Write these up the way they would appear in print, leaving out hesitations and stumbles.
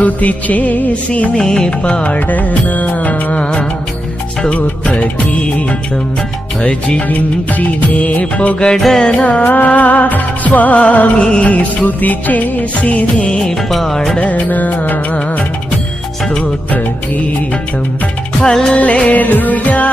స్తుతి చేసినే పాడనా స్తోత్ర గీతం భజించినే పొగడనా స్వామి స్తుతి చేసినే పాడనా స్తోత్ర గీతం హల్లెలూయా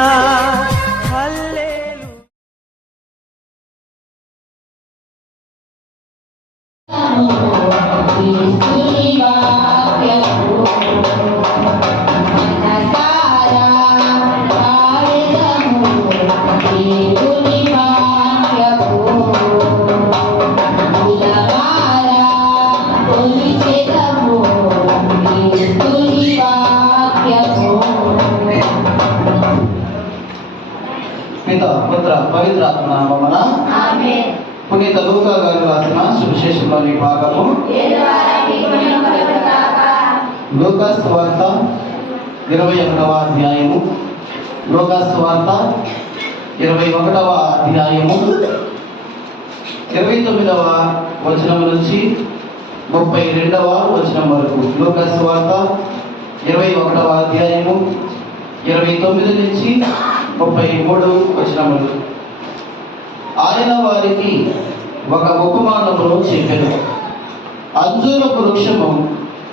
పవిత్రాత్మ నామమున ఆమేన్. పునీత లూకా గారు రాసిన సువిశేషంలోని భాగము లూకా సువార్త 21వ అధ్యాయము. లూకా సువార్త 21వ అధ్యాయము 29వ వచనం నుంచి 32వ వచనం వరకు. లూకా సువార్త 21వ అధ్యాయము 29 నుంచి 33 వచనములు. ఆయన వారికి ఒక ఉపమానమును చెప్పెను. అంజూరపు వృక్షము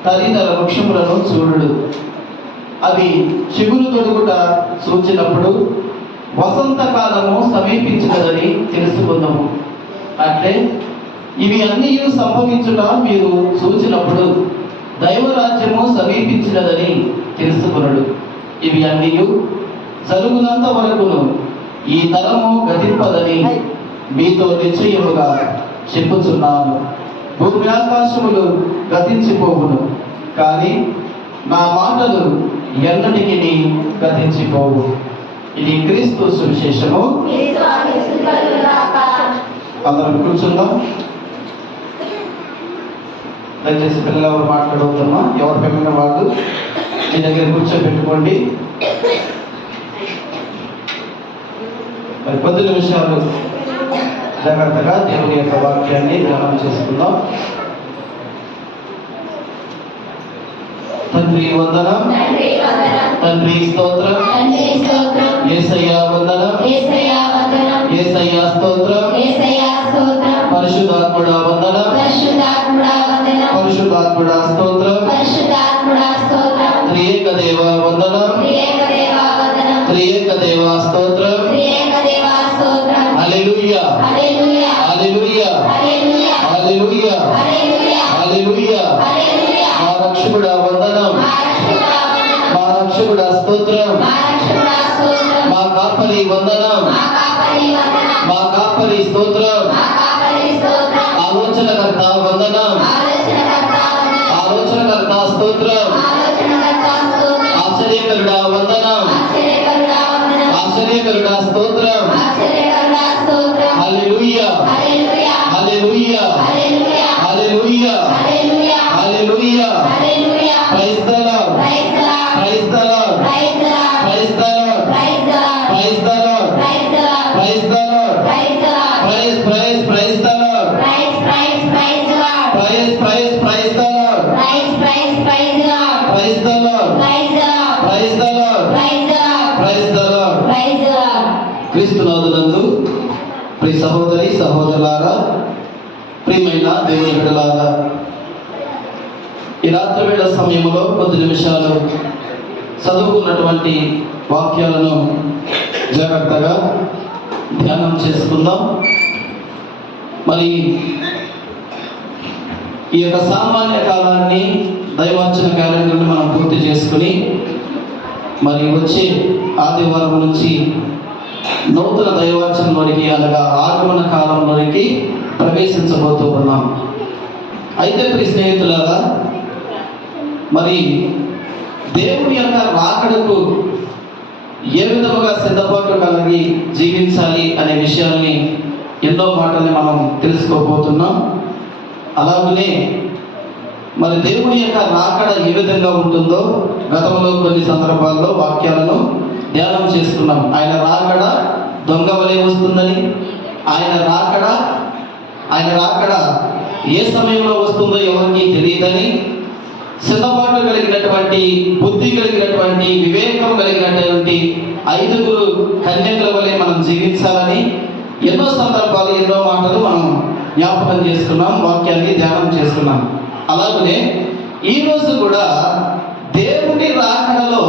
తదితర వృక్షములను చూడుడు. అవి చిగురు తొడుగుట సూచినప్పుడు వసంతకాలము సమీపించినదని తెలుసుకుందాము. అట్లే ఇవి అన్నీ సంభవించుట మీరు చూచినప్పుడు దైవరాజ్యము సమీపించినదని తెలుసుకునడు. ఇవి అన్నీ జరుగునంత వరకును ఈ తరము గతింపదని మీతో నిశ్చయముగా చెప్పుచున్నాను. భూమి ఆకాశములు గతించిపోవును, కానీ నా మాటలు ఎన్నటికి గతించిపోవు. ఇది క్రీస్తు సువిశేషము. అందరం కూర్చుందాం. దయచేసి పిల్లలు ఎవరు మాట్లాడుతున్నా, ఎవరు పెట్టిన వాళ్ళు మీ దగ్గర కూర్చోబెట్టుకోండి. 10 నిమిషాలు జాగ్రత్తగా దేవుని యొక్క వాక్యాన్ని ధ్యానం చేసుకుందాం. తండ్రి వందనం, తండ్రి స్తోత్రం, యేసయ్యా వందనం, యేసయ్యా స్తోత్రం, పరిశుద్ధాత్ముడా వందనం, పరిశుద్ధాత్ముడా స్తోత్రం, త్రియేక దేవా వందనం, త్రియేక దేవా స్తోత్రం. హల్లెలూయా హల్లెలూయా హల్లెలూయా హల్లెలూయా. మా రక్షకుడా వందనం, మా రక్షకుడా స్తోత్రం, మా కాపరి వందనం, మా కాపరి స్తోత్రం, ఆలోచనకర్త వందనం, ఆలోచనకర్త స్తోత్రం, ఆశ్చర్యకరుడా వందనం, ఆశ్చర్యకరుడా స్తోత్రం. Hallelujah hallelujah hallelujah hallelujah. Praise the Lord, praise the Lord, praise the Lord, praise the Lord, praise the Lord, praise praise praise the Lord, praise praise the Lord, praise praise praise the Lord, praise the Lord, praise the Lord, praise the Lord, praise the Lord. క్రీస్తునాథునందు ప్రియ సహోదరి సహోదరులారా, ప్రియమైన దేవుని బిడ్డలారా, ఈ రాత్రి వేళ సమయంలో 10 నిమిషాలు చదువుకున్నటువంటి వాక్యాలను జాగ్రత్తగా ధ్యానం చేసుకుందాం. మరి ఈ యొక్క సామాన్య కాలాన్ని దైవార్చన క్యాలెండర్ని మనం పూర్తి చేసుకుని మరి వచ్చే ఆదివారం నుంచి నూతన దైవార్చనలోనికి అనగా ఆగమన కాలంలోనికి ప్రవేశించబోతూ ఉన్నాం. అయితే ప్రియ స్నేహితులారా, మరి దేవుని యొక్క రాకడకు ఏ విధముగా సిద్ధపాటు కలిగి జీవించాలి అనే విషయాల్ని ఎన్నో మాటల్ని మనం తెలుసుకోబోతున్నాం. అలాగనే మరి దేవుని యొక్క రాకడ ఏ విధంగా ఉంటుందో గతంలో కొన్ని సందర్భాల్లో వాక్యాలను ధ్యానం చేసుకున్నాం. ఆయన రాకడ దొంగ వలె వస్తుందని, ఆయన రాకడ ఏ సమయంలో వస్తుందో ఎవరికి తెలియదని, సిద్ధపాటు కలిగినటువంటి, బుద్ధి కలిగినటువంటి, వివేకం కలిగినటువంటి 5 కన్యకల వలె మనం జీవించాలని ఎన్నో సందర్భాలు, ఎన్నో మాటలు మనం జ్ఞాపకం చేసుకున్నాం, వాక్యాన్ని ధ్యానం చేసుకున్నాం. అలాగనే ఈరోజు కూడా దేవుని రాకడలో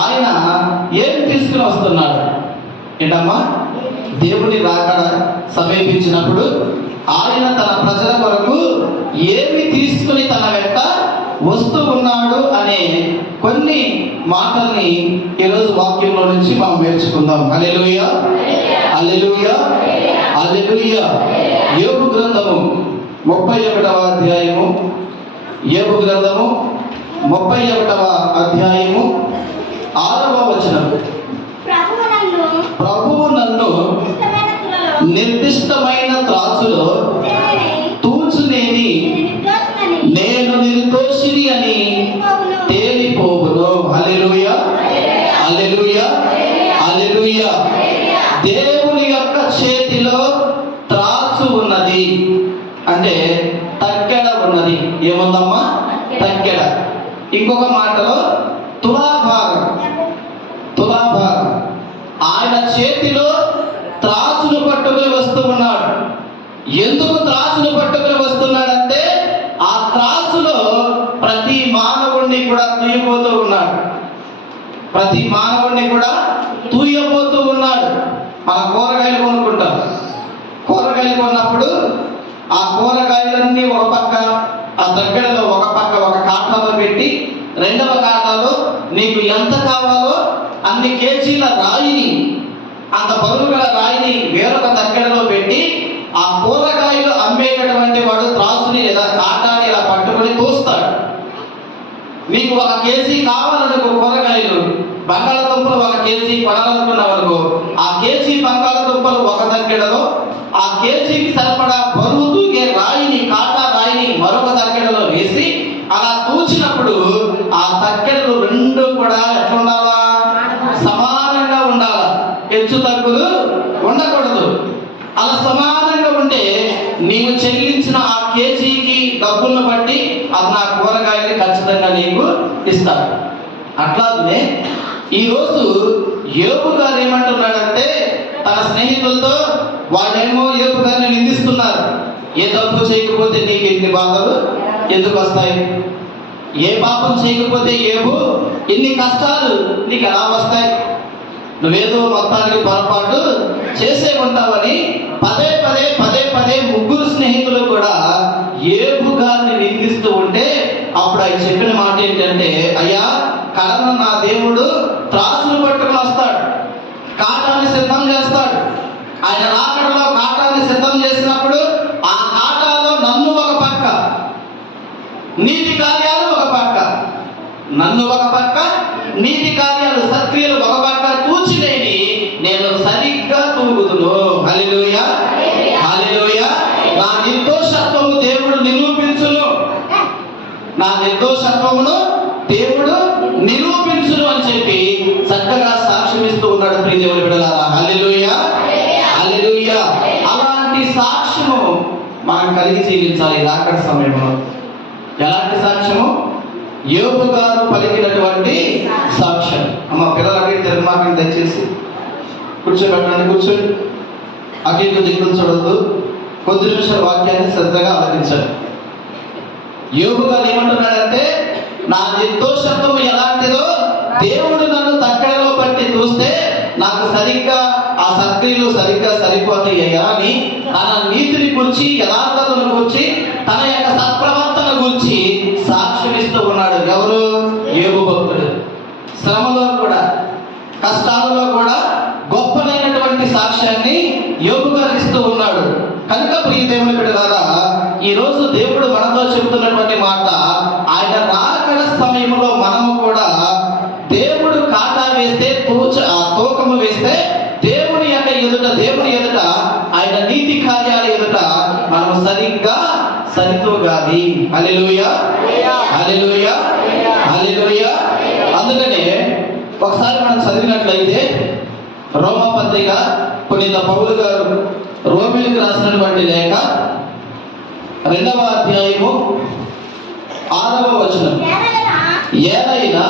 ఆయన ఏం తీసుకుని వస్తున్నాడు ఏంటమ్మా? దేవుని రాకడ సమీపించినప్పుడు ఆయన తన ప్రజల కొరకు ఏమి తీసుకుని తన వెంట వస్తూ ఉన్నాడు అనే కొన్ని మాటల్ని ఈరోజు వాక్యంలో నుంచి మనం నేర్చుకుందాం. హల్లెలూయా, హల్లెలూయా, హల్లెలూయా. యోబు గ్రంథము 31వ అధ్యాయము, యోబు గ్రంథము 31వ అధ్యాయము 6వ వచనం. ప్రభువు నన్ను నిర్దిష్టమైన త్రాసులో తూచునేని నేను నిర్దోషిని అని తేలిపోవును. హల్లెలూయా, హల్లెలూయా, హల్లెలూయా. దేవుని యొక్క చేతిలో త్రాసు ఉన్నది అంటే తక్కెడ ఉన్నది. ఏముందమ్మా? తక్కెడ. ఇంకొక మాటలో తులాభారం, తులాభారం. ఆయన చేతిలో త్రాసును పట్టుకుని వస్తూ ఉన్నాడు. ఎందుకు త్రాసును పట్టుకుని వస్తున్నాడంటే ఆ త్రాసులో ప్రతి మానవుణ్ణి కూడా తూయబోతూ ఉన్నాడు. ప్రతి మానవుణ్ణి కూడా తూయబోతూ ఉన్నాడు. మన కూరగాయలు కొనుక్కుంటాం. కూరగాయలు కొన్నప్పుడు ఆ కూరగాయలన్నీ ఒక పక్క, ఆ దగ్గరలో ఒక పక్క ఒక కాటాలో పెట్టి, రెండవ కాటాలో నీకు ఎంత కావాలో అన్ని కేజీల రాయిని, అంత బరువు గల రాయిని వేరొక దగ్గరలో పెట్టి, ఆ కూరగాయలు అమ్మేటటువంటి వాడు త్రాసుని లేదా కాటాని ఇలా పట్టుకొని తోస్తాడు. నీకు 1 కేజీ కావాలనుకో కూరగాయలు, బంగాళదుంపలు 1 కేజీ కొనాలనుకున్నావనుకో, ఆ కేజీ బంగాళదుంపలు ఒక దగ్గరలో, ఆ కేజీకి సరిపడా బరువు తూగే రాయిని, కాటా రాయిని మరొక దగ్గరలో వేసి అలా తూచినప్పుడు ఆ తక్కెడలు 2 కూడా ఎట్లా ఉండాలా? సమానంగా ఉండాలా. హెచ్చు తగ్గులు ఉండకూడదు. అలా సమానంగా ఉంటే నీవు చెల్లించిన ఆ కేజీకి డబ్బులను బట్టి అది నా కూరగాయలు ఖచ్చితంగా నీకు ఇస్తాడు. అట్లాగే ఈరోజు యోబు గారు ఏమంటున్నాడంటే తన స్నేహితులతో, వాళ్ళేమో యోబు గారిని నిందిస్తున్నారు. ఏ తప్పు చేయకపోతే నీకు ఎన్ని బాధలు ఎందుకు వస్తాయి? ఏ పాపం చేయకపోతే యోబు ఎన్ని కష్టాలు నీకు ఎలా వస్తాయి? నువ్వేదో మొత్తానికి పొరపాటు చేసే ఉంటావని పదే పదే 3 స్నేహితులు కూడా యోబు గారిని నిందిస్తూ ఉంటే అప్పుడు ఆయన చెప్పిన మాట ఏంటంటే, అయ్యా, కలన నా దేవుడు త్రాసులు పట్టుకుని వస్తాడు, కాటాన్ని సిద్ధం చేస్తాడు. ఆయన రాకడలో కాటాన్ని సిద్ధం చేసినప్పుడు ఆ కాటాలో నన్ను ఒక పక్క, నీతి కార్యాలు ఒక పక్క, నన్ను ఒక పక్క, నీతి కార్యాలు సత్క్రియలు ఒక పక్క తూచినేని నేను సరిగ్గా తూగుదును. హల్లెలూయా, హల్లెలూయా. నా నిర్దోషత్వము దేవుడు నిరూపించును, నా నిర్దోషత్వమును దేవుడు నిరూపించును అని చెప్పి చక్కగా సాక్ష్యం ఇస్తూ ఉన్నాడు. ప్రియ దేవుని బిడ్డలారా, హల్లెలూయా, హల్లెలూయా. అలాంటి సాక్ష్యము మనం కలిగి జీవించాలి రాకడ సమయంలో. ఎలాంటి సాక్ష్యము? యోబు గారు పలికినటువంటి సాక్ష్యం. అమ్మ, పిల్లలకి తిరుమాకం దయచేసి కూర్చోబెట్టండి, కూర్చోండి. అటు దిక్కులు చూడద్దు. కొద్ది నిమిషాల వాక్యాన్ని శ్రద్ధగా ఆలకించండి. యోబు గారు ఏమంటున్నాడంటే, నా నిర్దోషత్వం ఎలాంటిదో దేవుడు నన్ను తక్కడలో పట్టి చూస్తే నాకు సరిగ్గా ఆ సత్క్రియలు సరిగ్గా సరిపోతాయ్యా అని తన నీతిని గురించి, యథార్థతను గురించి, తన యొక్క సత్ప్రవర్తన గురించి సాక్ష్యం ఇస్తూ ఉన్నాడు. ఎవరు? యోబు భక్తుడు. శ్రమలో కూడా, కష్టాలలో కూడా గొప్పదైనటువంటి సాక్ష్యాన్ని యోబు గారు ఇస్తూ ఉన్నాడు. కనుక ప్రియ దేవుని బిడ్డలారా, ఈరోజు దేవుడు మనతో చెబుతున్నటువంటి మాట, ఆయన రాకడ సమయంలో మనము కూడా దేవుడు కాటా వేస్తే, తూకము వేస్తే దేవుని యొక్క ఎదుట, దేవుని ఎదుట, ఆయన నీతి కార్యాల ఎదుట మనం సరిగ్గా సరితూగాలి. హల్లెలూయా, హల్లెలూయా, హల్లెలూయా. అందుకనే ఒకసారి మనం చదివినట్లయితే రోమపత్రిక పునీత పౌలు గారు రోమీయులకు రాసినటువంటి లేఖ 2వ అధ్యాయము 6వ వచనం, ఏదైనా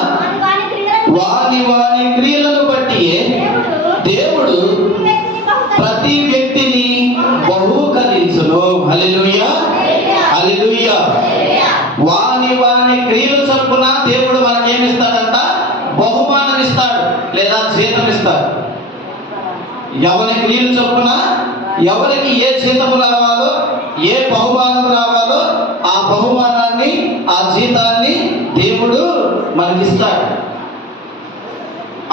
వాని వాని క్రియలను బట్టి దేవుడు ప్రతి వ్యక్తిని బహూకరించును. హల్లెలూయా, హల్లెలూయా. వాని వాని క్రియలు చొప్పున దేవుడు మనకేమిస్తాడంట? బహుమానం ఇస్తాడు లేదా జీతం ఇస్తాడు. ఎవరి క్రియలు చొప్పున ఎవరికి ఏ జీతము రావాలో, ఏ బహుమానం రావాలో ఆ బహుమానాన్ని, ఆ జీతాన్ని దేవుడు మనకిస్తాడు.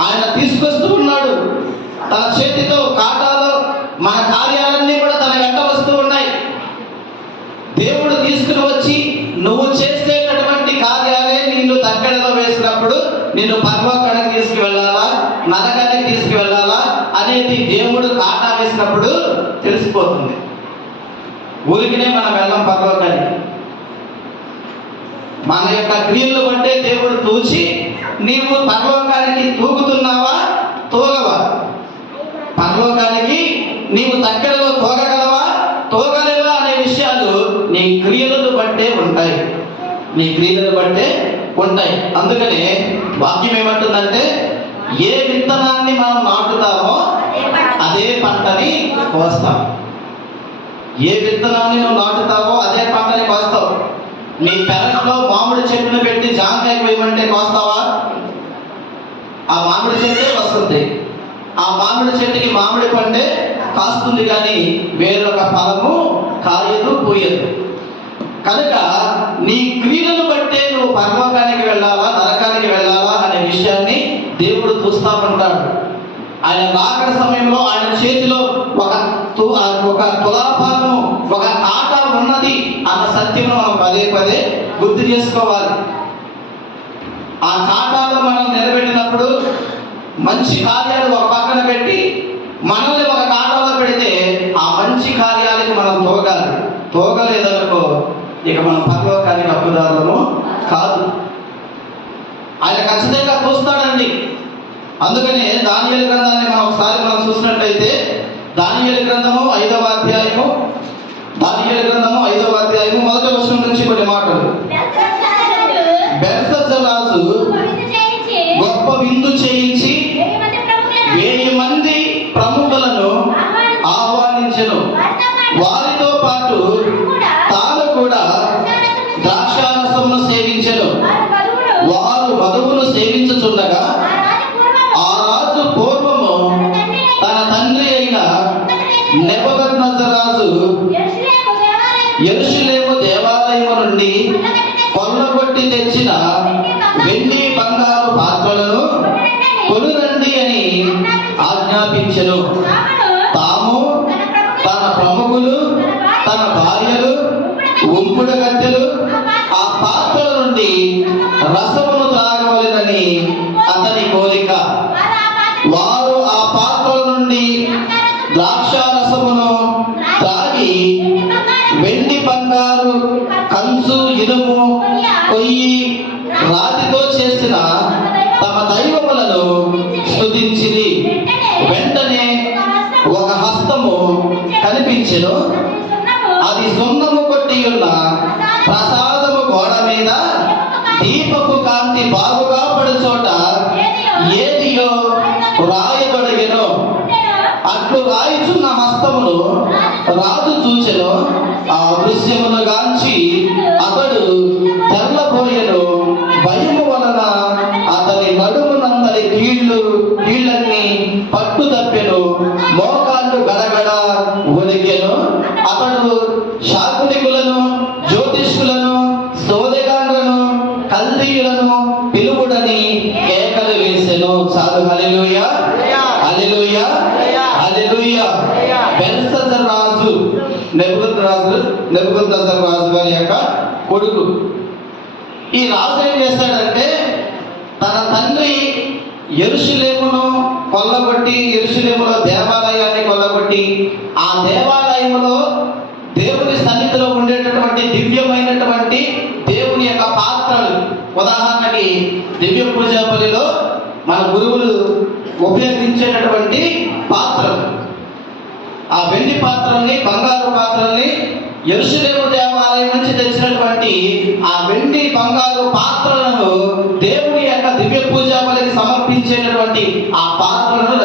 ఆయన తీసుకొస్తూ ఉన్నాడు తన చేతితో కాటాలో. మన కార్యాలన్నీ కూడా తన వెంట వస్తూ ఉన్నాయి. దేవుడు తీసుకుని వచ్చి నువ్వు చేసేటటువంటి కార్యాలే నిన్ను తగ్గడలో వేసినప్పుడు నిన్ను పరలోకానికి తీసుకువెళ్ళాలా, నరకానికి తీసుకువెళ్ళాలా అనేది దేవుడు కాటా వేసినప్పుడు తెలిసిపోతుంది. ఊరికినే మనం వెళ్ళాం పరలోకానికి. మన యొక్క క్రియలను బట్టే దేవుడు తూచి నీవు పరలోకానికి తూగుతున్నావా, తోగవా? పరలోకానికి నీవు దగ్గరలో తోగగలవా, తోగలేవా అనే విషయాలు నీ క్రియలను బట్టే ఉంటాయి. నీ క్రియలను బట్టే ఉంటాయి. అందుకనే వాక్యం ఏమంటుందంటే, ఏ విత్తనాన్ని మనం నాటుతామో అదే పంటని కోస్తాం. ఏ విత్తనాన్ని నువ్వు నాటుతావో అదే పంటని కోస్తావు. నీ పెరట్లో మామిడి చెట్టును పెట్టి జామకాయ కోయమంటే కోస్తావా? ఆ మామిడి చెట్టే వస్తుంది. ఆ మామిడి చెట్టుకి మామిడి పండే కాస్తుంది, కానీ వేరొక ఫలము కాయదు, పూయదు. కనుక నీ క్రియలను బట్టే నువ్వు పరలోకానికి వెళ్ళాలా, నరకానికి వెళ్ళాలా అనే విషయాన్ని దేవుడు చూస్తా ఉంటాడు. ఆయన రాకడ సమయంలో ఆయన చేతిలో ఒక తులాభారము, ఒక కాట ఉన్నది అన్న సత్యము మనం పదే పదే గుర్తు చేసుకోవాలి. ఆ కాటాలో మనం నిలబెట్టినప్పుడు మంచి కార్యాలు ఒక పక్కన పెట్టి మనల్ని ఒక కాటాలో పెడితే ఆ మంచి కార్యాలకు మనం తోగాలి. తోగలేదనుకో ఇక మనం పరలోకానికి హక్కుదారులము కాదు. ఆయన ఖచ్చితంగా చూస్తాడండి. అందుకనే దానియేలు గ్రంథాన్ని మనం ఒకసారి చూసినట్లయితే, దానియేలు గ్రంథము 5వ అధ్యాయము, దానియేలు గ్రంథము 5వ అధ్యాయము 1వ వచనం నుంచి కొన్ని మాటలు. బెల్షస్సర్ రాజు గొప్ప విందు చేయించి 1000 మంది ప్రముఖులను ఆహ్వానించెను. వారితో పాటు తాను కూడా ద్రాక్షారసమును సేవించెను. వారు వధువును సేవించుచుండగా ఆ రాజు పూర్వము తన తండ్రి అయిన నెబుకద్నెజరు రాజు యెరూషలేము దేవాలయము నుండి కొల్లగొట్టి తెచ్చిన వెండి బంగారు పాత్రలను కొనురండి అని ఆజ్ఞాపించెను. తాము, తన ప్రముఖులు, తన భార్యలు, ఉంపుడు గద్దెలు ఆ పాత్రల నుండి రసమును త్రాగవలెనని అతని కోరిక. వారు ఆ పాత్రల నుండి ద్రాక్షారసమును త్రాగి వెండి బంగారు కంచు ఇనుము కొయ్యి రాతితో చేసిన తమ దైవములను స్తుతించిరి. వెంటనే ఒక హస్తము కనిపించెను. అది సున్నము కొట్టి ఉన్న ప్రసాదము గోడ మీద దీపపు కాంతి బాగుగా పడు చోట ఏదియో రాయబడిగెను. అట్లు రాయిచున్న హస్తమును రాజు చూచెను. ఆ దృశ్యమును గాంచి అతడు తెల్లబోయెను. భయము వలన అతని నడుమునందరి కీళ్ళన్నీ పట్టు తప్పెను. మోకాళ్ళు గడగడ ఒలిగెను. అతడు శాకునికులను, జ్యోతిష్కులను, సోదెగాండ్లను, కల్దీయులను పిలువుడని కేకలు వేసెను. చాలు. హల్లెలూయా, హల్లెలూయా, హల్లెలూయా. బెల్షస్సర్ రాజు నెబుకద్నెజరు రాజు గారి యొక్క కొడుకు. ఈ రాజు ఏం చేశాడంటే, తన తండ్రి యెరూషలేమును కొల్లగొట్టి, యెరూషలేములో దేవాలయాన్ని కొల్లగొట్టి, ఆ దేవాలయములో దేవుని సన్నిధిలో ఉండేటటువంటి దివ్యమైనటువంటి దేవుని యొక్క పాత్రలు, ఉదాహరణకి దివ్య పూజా బలిలో మన గురువులు ఉపయోగించేటటువంటి పాత్రలు, ఆ వెండి పాత్రల్ని, బంగారు పాత్రల్ని యెరూషలేము దేవాలయం నుంచి తెచ్చినటువంటి ఆ వెండి బంగారు పాత్రలను దేవుని యొక్క దివ్య పూజా బలికి సమర్పించేటటువంటి ఆ పాత్రలను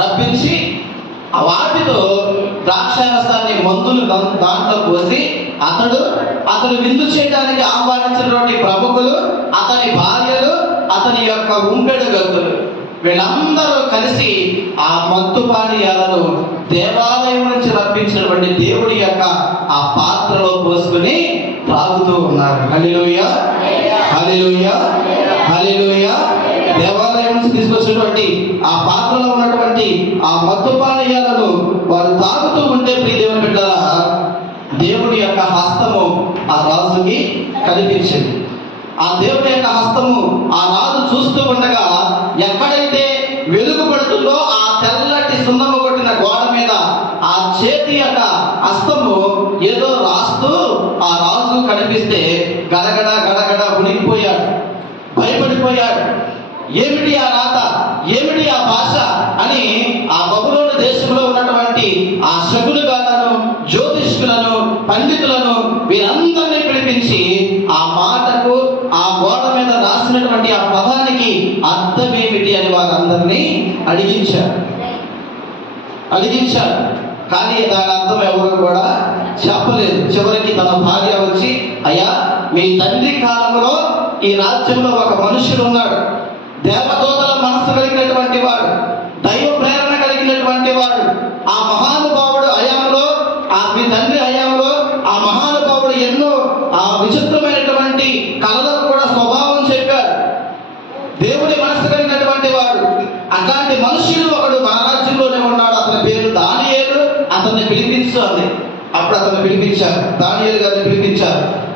రప్పించి వాటితో ద్రాక్షారసాన్ని మందులు దాంట్లో పోసి అతడు విందు చేయడానికి ఆహ్వానించినటువంటి ప్రముఖులు, అతని భార్యలు, అతని యొక్క ఉంపెడు గతులు వీళ్ళందరూ కలిసి ఆ మత్తు పానీయాలను దేవాలయం నుంచి రప్పించినటువంటి దేవుడి యొక్క ఆ పాత్రలో పోసుకుని తాగుతూ ఉన్నారు. హల్లెలూయా, హల్లెలూయా, హల్లెలూయా. దేవాలయం నుంచి తీసుకొచ్చినటువంటి ఆ పాత్రలో ఉన్నటువంటి ఆ మత్తు పానీయాలను వారు తాగుతూ ఉంటే, ప్రియ దేవుని బిడ్డలారా, దేవుడి యొక్క హస్తము ఆ రాజుకి కనిపించింది. ఆ దేవుడి యొక్క హస్తము ఆ రాజు చూస్తూ ఉండగా ఎక్కడైతే వెలుగు పడుతుందో ఆ తెల్లటి సున్నము కొట్టిన గోడ మీద ఆ చేతి యొక్క హస్తము ఏదో రాస్తూ ఆ రాజు కనిపిస్తే గడగడ గడగడ ఉనికిపోయాడు, భయపడిపోయాడు. ఏమిటి ఆ రాత, ఏమిటి ఆ భాష అని ఆ బబులోను దేశంలో ఉన్నటువంటి ఆ శకునుగాలను, జ్యోతిష్కులను, పండితులను వీరందరినీ పిలిపించి ఆ మాటకు, ఆ గోడ మీద రాసినటువంటి ఆ పదానికి అర్థమేమిటి అని వారందరినీ అడిగించారు. కానీ దాని అర్థం ఎవరు కూడా చెప్పలేదు. చివరికి తన భార్య వచ్చి, అయ్యా, మీ తండ్రి కాలంలో ఈ రాజ్యంలో ఒక మనుషుడు ఉన్నాడు, దేవదూతల మనస్సు కలిగినటువంటి వాడు, దైవ ప్రేరణ కలిగినటువంటి వాడు. ఆ మహానుభావుడు హయాంలో, మీ తండ్రి హయాంలో ఆ మహానుభావుడు ఎన్నో ఆ విచిత్రమైనటువంటి కళలకు కూడా స్వభావం చెప్పాడు. దేవుడి మనస్సు కలిగినటువంటి వాడు. అట్లాంటి మనుషుడు ఒకడు మన రాజ్యంలోనే ఉన్నాడు, అతని పేరు దానియేలు, అతన్ని పిలిపించు అంది. అప్పుడు అతన్ని పిలిపించారు, దానియేలు గారిని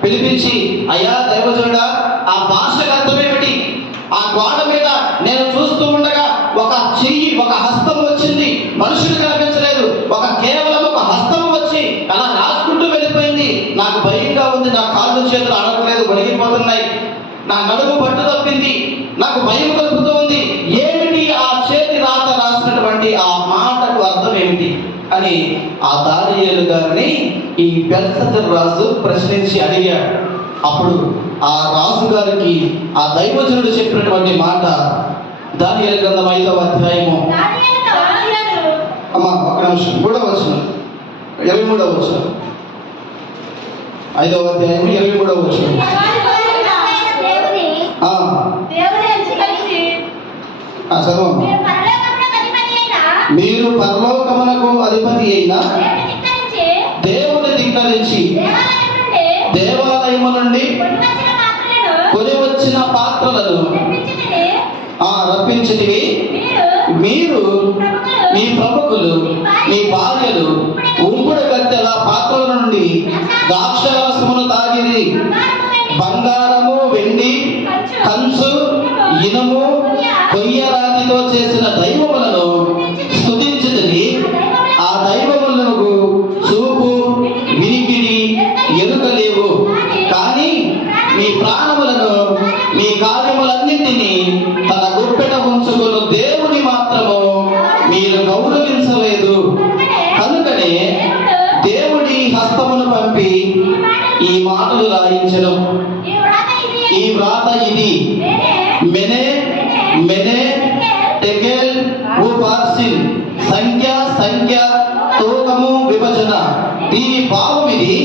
పిలిపించి, అయ్యా దైవజనుడా, ఆ భాషకు అర్థమేమిటి? ఆ గోడ మీద నేను చూస్తూ ఉండగా ఒక చెయ్యి, ఒక హస్తం వచ్చింది, మనుషుడు కనిపించలేదు, కేవలం ఒక హస్తం వచ్చి అలా రాసుకుంటూ వెళ్ళిపోయింది. నాకు భయంగా ఉంది, నా కాళ్ళు చేతులు ఆడట్లేదు, వణిగిపోతున్నాయి, నా నడుము పట్టు తప్పింది, నాకు భయం కలుగుతూ ఉంది. ఏమిటి ఆ చేతి రాత రాసినటువంటి ఆ మాటకు అర్థం ఏమిటి అని ఆ దానియేలు గారిని ఈ బెల్షస్సరు రాజు ప్రశ్నించి అడిగాడు. అప్పుడు ఆ రాజు గారికి ఆ దైవజనుడు చెప్పినటువంటి మాట దానియేలు గ్రంథం 5వ అధ్యాయము, అమ్మా ఒక నిమిషం, 3వ వచనం, 23వ వచనం, 5వ అధ్యాయము 23వ వచనం. మీరు పరలోకమునకు అధిపతి అయిన దేవుని ధిక్కరించి దేవాలయము నుండి కొని వచ్చిన పాత్రలను రప్పించినవి. మీరు, మీ ప్రముఖులు, మీ భార్యలు ఉంపుడు గత్తెల పాత్రల నుండి ద్రాక్షారసమును తాగిరి. బంగారము, వెండి, కంచు, ఇనుము, కొయ్యరాతితో చేసిన దైవములను స్తుతించితిరి. ఆ దైవములకు చూపు, వినికిడి, ఎరుక లేవు. కానీ మీ ప్రాణములను, మీ కార్యములన్నింటినీ తన గుప్పెట ఉంచుకుని దేవుని మాత్రము మీరు గౌరవించలేదు. కనుకనే దేవుడి హస్తమును పంపి ఈ మాటలు రాయించను. ఈ వ్రాత ఇది: మెనే మెనే టెకెల్ ఉపార్సిన్, సంఖ్య తూకము విభజన. దీని భావం ఇది: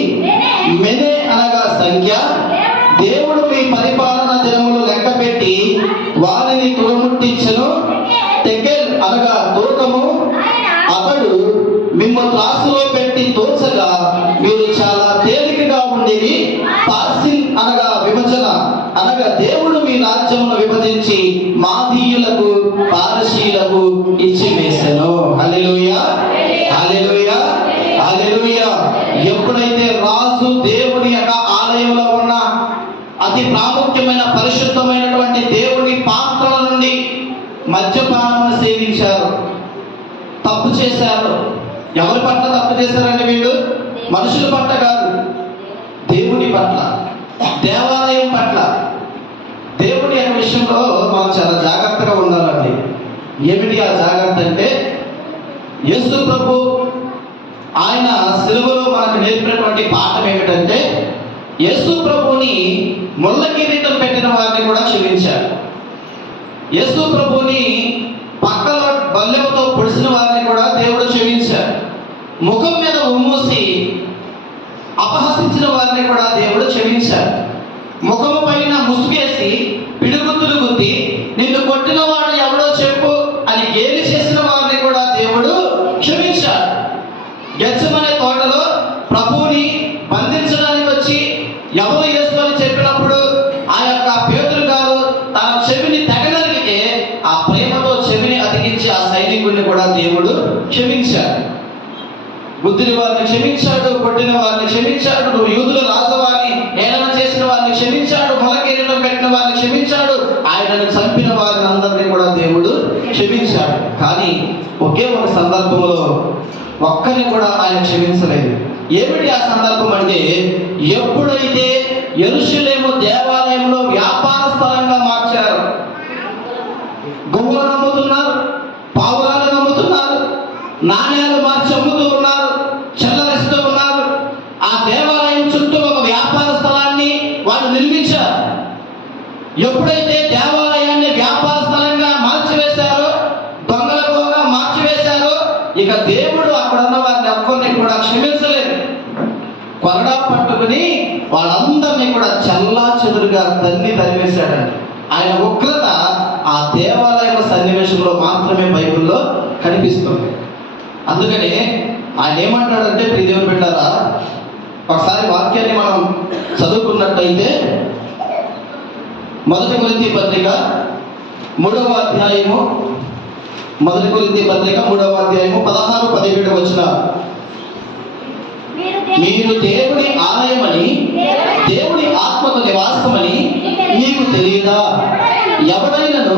మెనే అనగా సంఖ్య, దేవుడు మీ పరిపాలన దినములు లెక్క పెట్టి వారిని తులముట్టించను. టెకెల్ అనగా తూకము, అతడు మిమ్ము త్రాసులో పెట్టి తోచగా మీరు చాలా తేలికగా ఉండేది. పార్సిన్ అనగా విభజన, అనగా దేవుడు మీ రాజ్యమును విభజించి మాదీయులకు, పారసీయులకు ఇచ్చి వేసెను. హల్లెలూయా, హల్లెలూయా, హల్లెలూయా. ఎప్పుడైతే రాజు దేవుని యొక్క ఆలయంలో ఉన్న అతి ప్రాముఖ్యమైన పరిశుద్ధమైనటువంటి దేవుని పాత్రల నుండి మద్యపానమును సేవించారు, తప్పు చేశారు. ఎవరి పట్ల తప్పు చేశారండి వీళ్ళు? మనుషుల పట్ల కాదు, దేవుని పట్ల, దేవాలయం పట్ల. దేవుడి యొక్క విషయంలో మనం చాలా జాగ్రత్తగా ఉండాలండి. ఏమిటి ఆ జాగ్రత్త అంటే, యేసు ప్రభు ఆయన సిలువలో మనకు నేర్పినటువంటి పాఠం ఏమిటంటే, యేసు ప్రభుని ముళ్ళ కిరీటం పెట్టిన వారిని కూడా క్షమించారు. యేసు ప్రభుని పక్కలో బల్లెంతో పొడిసిన వారిని కూడా దేవుడు క్షమించారు. ముఖం మీద ఉమ్మూసి అపహసించిన వారిని కూడా దేవుడు క్షమించారు. ముఖము పైన ముసుగేసి పిడుగుతులు గుద్ది నిన్ను కొట్టిన వాడు ఎవడో చెప్పు అని గేలి చేసిన వారిని కూడా దేవుడు క్షమించారు. గెత్సెమనే తోటలో ప్రభువుని బంధించడానికి వచ్చి ఎవరు యేసు అని చెప్పినప్పుడు ఆ యొక్క పేతురు గారు తన చెవిని తెగనరిగితే ఆ ప్రేమతో చెవిని అతికించి ఆ సైనికుడిని కూడా దేవుడు క్షమించాడు. బుద్ధిన వారిని క్షమించాడు, కొట్టిన వారిని క్షమించాడు, యూదుల రాజవారిని ఏలన చేసిన వారిని క్షమించాడు, మొలకేరిలో పెట్టిన వారిని క్షమించాడు, ఆయనను చంపిన వారిని అందరినీ కూడా దేవుడు క్షమించాడు. కానీ ఒకే ఒక సందర్భంలో ఒక్కరిని కూడా ఆయన క్షమించలేదు. ఏమిటి ఆ సందర్భం అంటే, ఎప్పుడైతే యెరూషలేము దేవాలయంలో వ్యాపార స్థలంగా మార్చారు, గువ్వలు నమ్ముతున్నారు, పావురాలు నమ్ముతున్నారు, నాణ్యాలు మార్చి అమ్ముతూ ఉన్నారు, చెల్లరిస్తూ ఉన్నారు. ఆ దేవాలయం చుట్టూ ఒక వ్యాపార స్థలాన్ని వాళ్ళు నిర్మించారు. ఎప్పుడైతే దేవాలయాన్ని వ్యాపార స్థలంగా మార్చివేశారో, దొంగలకోగా మార్చివేశారో, ఇక దేవుడు అక్కడ ఉన్న వారిని ఎవరిని కూడా క్షమించలేదు. కొరడా పట్టుకుని వాళ్ళందరినీ కూడా చల్లా చెదురుగా తరిమేశాడండి. ఆయన ఉగ్రత ఆ దేవాలయం సన్నివేశంలో మాత్రమే బైబిల్లో కనిపిస్తుంది. అందుకని ఆయన ఏమంటాడంటే, ప్రియ దేవుని బిడ్డలారా, ఒకసారి వాక్యాన్ని మనం చదువుకున్నట్టయితే మొదటి కొరింథీ పత్రిక 3వ అధ్యాయము 16-17 వచనాలు. మీరు దేవుని ఆలయమని, దేవుని ఆత్మకు నివాసమని నీకు తెలియదా? ఎవరైనను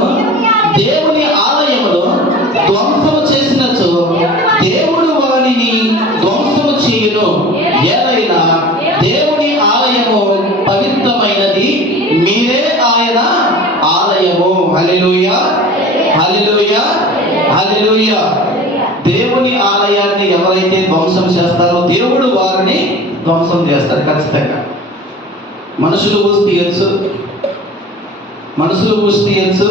దేవుని ఆలయములో ధ్వంసము చేసినచో దేవుడు వారిని ధ్వంసము చేయును. ఏదైనా దేవుని ఆలయము పవిత్రమైనది, మీరే ఆయన ఆలయము. హల్లెలూయా, హల్లెలూయా, హల్లెలూయా. దేవుని ఆలయాన్ని ఎవరైతే ధ్వంసం చేస్తారో దేవుడు వారిని ధ్వంసం చేస్తాడు ఖచ్చితంగా. మనుషులు ఊసి తీయచ్చు.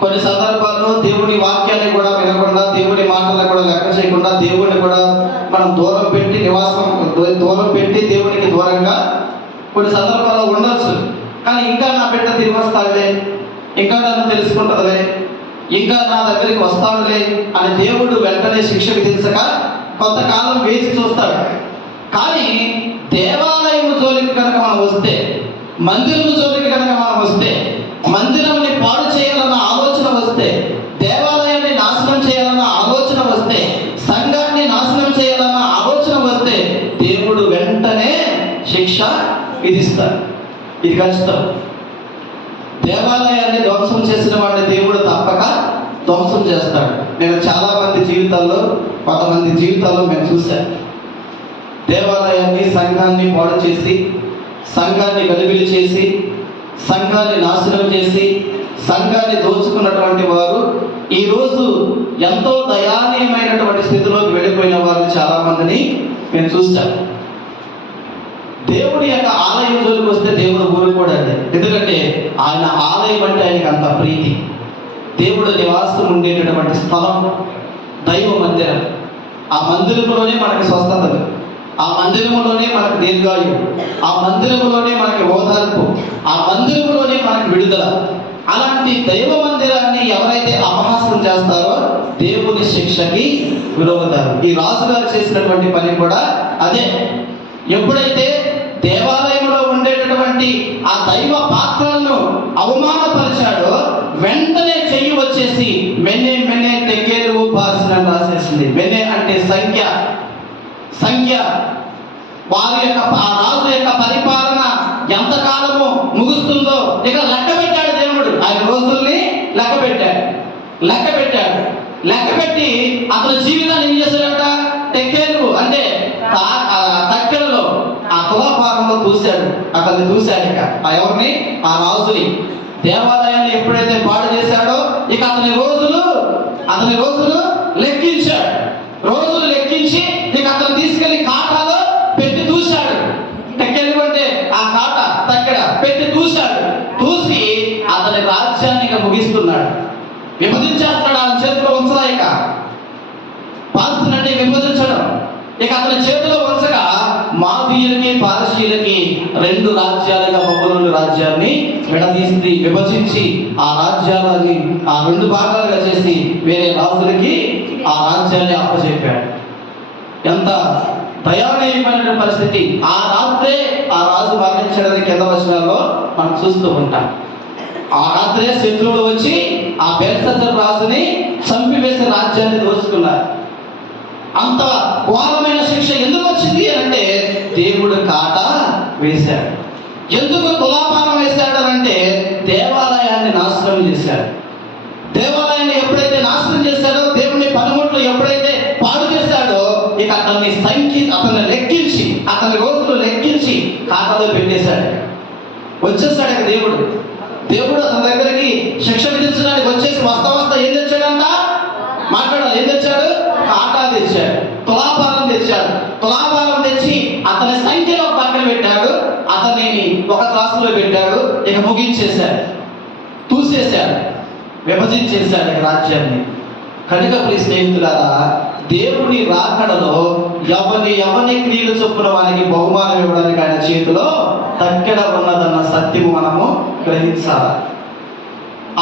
కొన్ని సందర్భాల్లో దేవుని వాక్యాన్ని కూడా వినకుండా, దేవుని మాటలను కూడా లెక్క చేయకుండా, దేవుడిని కూడా మనం దూరం పెట్టి దేవునికి దూరంగా కొన్ని సందర్భాల్లో ఉండొచ్చు. కానీ ఇంకా నా బిడ్డ తిరిగి వస్తాడులే, ఇంకా నన్ను తెలుసుకుంటుందిలే, ఇంకా నా దగ్గరికి వస్తాడులే అని దేవుడు వెంటనే శిక్ష విధించక కొంతకాలం వేచి చూస్తాడు. కానీ దేవాలయము జోలికి కనుక మనం వస్తే, మందిరము జోలికి కనుక మనం వస్తే, మందిరంని పాడు చేయాలన్న ఆలోచన వస్తే, దేవాలయాన్ని నాశనం చేయాలన్న ఆలోచన వస్తే, సంఘాన్ని నాశనం చేయాలన్న ఆలోచన వస్తే దేవుడు వెంటనే శిక్ష విధిస్తాడు. ఇది ఖచ్చితం. దేవాలయాన్ని ధ్వంసం చేసిన వాడిని దేవుడు తప్పక ధ్వంసం చేస్తాడు. నేను చాలా మంది జీవితాల్లో, కొంతమంది జీవితాల్లో మేము చూశాను. దేవాలయాన్ని, సంఘాన్ని పాడు చేసి, సంఘాన్ని గలిబిలి చేసి, సంఘాన్ని నాశనం చేసి, సంఘాన్ని దోచుకున్నటువంటి వారు ఈరోజు ఎంతో దయానీయమైనటువంటి స్థితిలోకి వెళ్ళిపోయిన వారిని చాలా మందిని మేము చూశాం. దేవుడి యొక్క ఆలయం జోలికి వస్తే దేవుడు ఊరుకోడండి. ఎందుకంటే ఆయన ఆలయం అంటే ఆయనకి అంత ప్రీతి. దేవుడు నివాసం ఉండేటటువంటి స్థలం దైవ మందిరం. ఆ మందిరంలోనే మనకి స్వస్థతలు, ఆ మందిరములోనే మనకు దీర్ఘాయు, ఆ మందిరములోనే మనకి ఓదార్పు, ఆ మందిరములోనే మనకి విడుదల. అలాంటి దైవ మందిరాన్ని ఎవరైతే అపహాస్యం చేస్తారో దేవుని శిక్షకి గురవుతారు. ఈ రాజుగారు చేసినటువంటి పని కూడా అదే. ఎప్పుడైతే దేవాలయంలో ఉండేటటువంటి ఆ దైవ పాత్రలను అవమానపరిచాడో వెంటనే చెయ్యి వచ్చేసి మెనే మెనే తెగేలు బాసిన రాసేసింది. మెనే అంటే సంఖ్య. వారి యొక్క ఆ రాజు యొక్క పరిపాలన ఎంతకాలము ముగుస్తుందో ఇక లెక్క పెట్టాడు దేవుడు. ఆయన రోజుల్ని లెక్క పెట్టి అతని జీవితాన్ని ఏం చేశాడట? తెక్కేలు అంటే తక్కెలలో ఆ తులాభాగంలో చూశాడు. అతన్ని చూశాడు. ఇక ఎవరిని? ఆ రాజుని. దేవాలయాన్ని ఎప్పుడైతే పాడు చేశాడో ఇక అతని రోజులు లెక్కించాడు. రోజులు లెక్కించి ఇక అతని పాల్చేస్తాడు, ఆయన చేతిలో ఉంచరా. ఇక పాల్చునంటే విభజించడం. ఇక అతని చేతిలో ఉంచగా మాదీయులకి పారసీయులకి 2 రాజ్యాలుగా బబులోను రాజ్యాన్ని విభజించి ఆ రాజ్యాలని ఆ 2 భాగాలుగా చేసి వేరే రాజులకి ఆ రాజ్యాన్ని అప్పచెప్పాడు. ఎంత దయానీయమైన పరిస్థితి. ఆ రాత్రే ఆ రాజు మరణించడానికి కింద వచనాల్లో మనం చూస్తూ ఉంటాం. ఆ రాత్రే శత్రువులు వచ్చి ఆ బెల్షస్సర్ రాజుని చంపివేసి రాజ్యాన్ని దోచుకున్నారు. అంత ఘోరమైన శిక్ష ఎందుకు వచ్చింది అంటే దేవుడు కాట వేశాడు. ఎందుకు తులాపానం వేశాడు అంటే దేవాలయాన్ని నాశనం చేశాడు. దేవాలయాన్ని ఎప్పుడైతే నాశనం చేశాడో, దేవుని పనిముట్లు ఎప్పుడైతే పాడు చేశాడో, ఇక అతన్ని లెక్కించి అతని రోజులు లెక్కించి ఖాతాలో పెట్టేశాడు. వచ్చేసాడు ఇక దేవుడు అతని దగ్గరికి శిక్ష విధించడానికి వచ్చేసి వస్తా ఏం తెచ్చాడంట? మాట్లాడాలి. ఏం తెచ్చాడు? కాటా తెచ్చాడు, తులాభారం తెచ్చాడు. తులాభారం తెచ్చి అతని సంఖ్యలో పక్కన పెట్టాడు, అతనిని ఒక త్రాసులో పెట్టాడు. ఇక ముగించేశాడు, తూసేశాడు, విభజించేశాడు ఇక రాజ్యాన్ని. కనుక ప్రియ స్నేహితులారా, దేవుని రాకడలో ఎవని క్రియలు చొప్పున వారికి బహుమానం ఇవ్వడానికి ఆయన చేతిలో తక్కెడ ఉన్నదన్న సత్యము మనము గ్రహించాలి.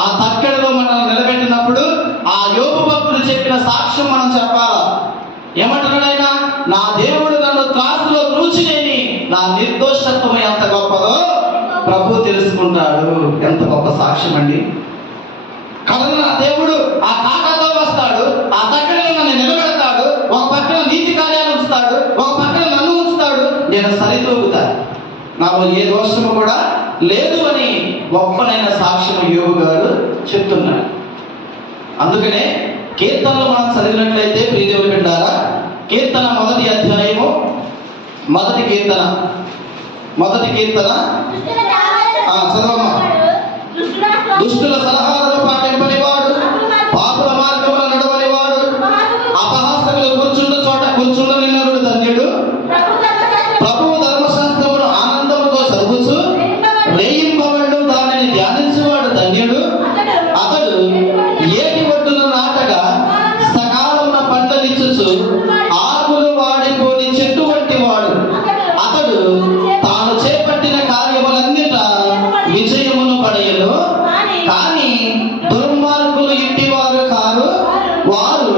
ఆ తక్కెడలో మనం నిలబెట్టినప్పుడు ఆ యోబు భక్తుడు చెప్పిన సాక్ష్యం మనం చెప్పాలా. ఏమంటున్నాడు ఆయన? నా దేవుడు నన్ను త్రాసులో రుచిలేని నా నిర్దోషత్వం ఎంత గొప్పదో ప్రభు తెలుసుకుంటాడు. ఎంత గొప్ప సాక్ష్యం అండి. కాబట్టి నా దేవుడు ఆ కాటతో వస్తాడు, ఆ తక్కెడలో నన్ను నిలబెడతాడు, ఒక పక్కన నీతి కార్యాలు ఉంచుతాడు, ఒక పక్కన నన్ను ఉంచుతాడు. నేను సరితూగుతాను, నాకు ఏ దోషము కూడా లేదు అని గొప్పనైన సాక్ష్యం యోబు గారు చెప్తున్నాడు. అందుకనే కీర్తనలు మనం చదివినట్లయితే ప్రియదేవుని బిడ్డలారా, కీర్తన 1వ అధ్యాయము 1వ కీర్తన చదవమ్మా. దుష్టుల సలహాలను పాటింపని వాడు, పాపుల మార్గముల నడవని వాడు, అపహాసకులు కూర్చున్న చోట కూర్చుండని నరుడు ధన్యుడు. ప్రభువు ధర్మశాస్త్రమును ఆనందముతో చదువుచు రేయింబవళ్ళు దానిని ధ్యానించువాడు ధన్యుడు. అతడు ఏటి ఒడ్డున నాటగా సకాలమున పంటలిచ్చుచు ఆకులు వాడిపోని చెట్టు వంటి వాడు. అతడు తాను చేపట్టిన కార్యములన్నిట విజయమును పడయను. కానీ దుర్మార్గులు ఇంటివారు కారు, వారు